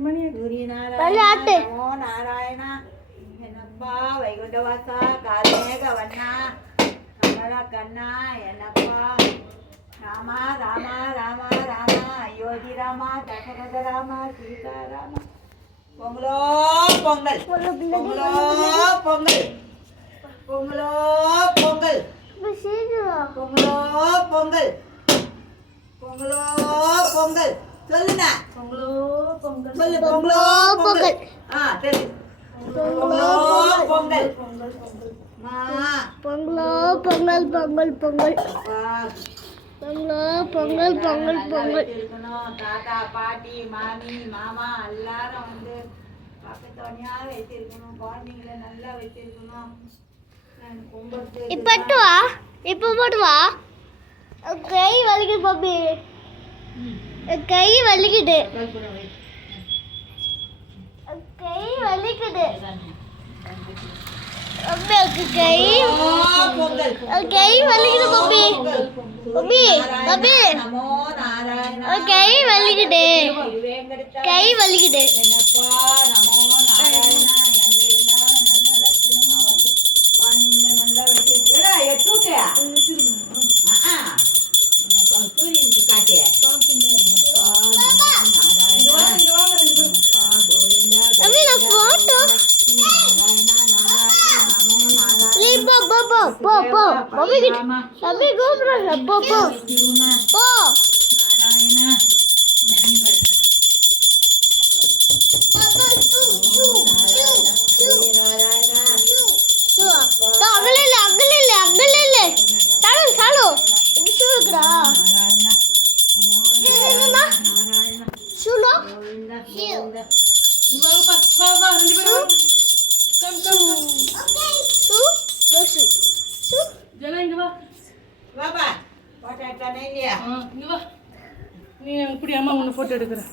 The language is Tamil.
சூரியநாராயண விளையாட்டு. நமோ நாராயணா என்னப்பா வைகுண்டவாசா கார்மேக வண்ணா கமல கண்ணா என்னப்பா ராமா ராமா ராமா ராமா அயோத்தி ராமா தசரத ராமா சீதா ராமா பொங்கலோ பொங்கல் பொங்கலோ பொங்கல் பொங்கலோ பொங்கல் பொங்கலோ பொங்கல் பொங்கலோ பொங்கல் சொல்லு பொங்கலோ பொங்கல். ஆ சரி பொங்கலோ பொங்கல் பொங்கலோ. பொங்கல் பொங்கல். பொங்கல் பொங்கலோ பொங்கல் பொங்கல். பொங்கல் தாத்தா பாட்டி மாமி மாமா எல்லாரும் வந்து பக்கத்தோனையா வச்சிருக்கணும் குழந்தைங்கள நல்லா கும்பிட்டு இப்போ வா. இப்போ போட்டு வா. கை வலிக்குது பாப்பி. கை வலிக்குது. வை. கை. கை வலிக்குது பாப்பி பாப்பி பாப்பி கை வலிக்குது. கை வலிக்குது. പോ പോ മമ്മി കിട്ടി മമ്മി ഗോപ്രോ പോ പോ. പോ. അകലില്ല അകലില്ല അകലില്ലേ. ചാടോ ചാടോ. എനിക്ക് വെക്കടാ. ശിവ ശിവ பாபா போட்டோ எடுத்தானே இல்லையா நீ இப்படி அம்மா உன்னை போட்டோ எடுக்கிறேன்.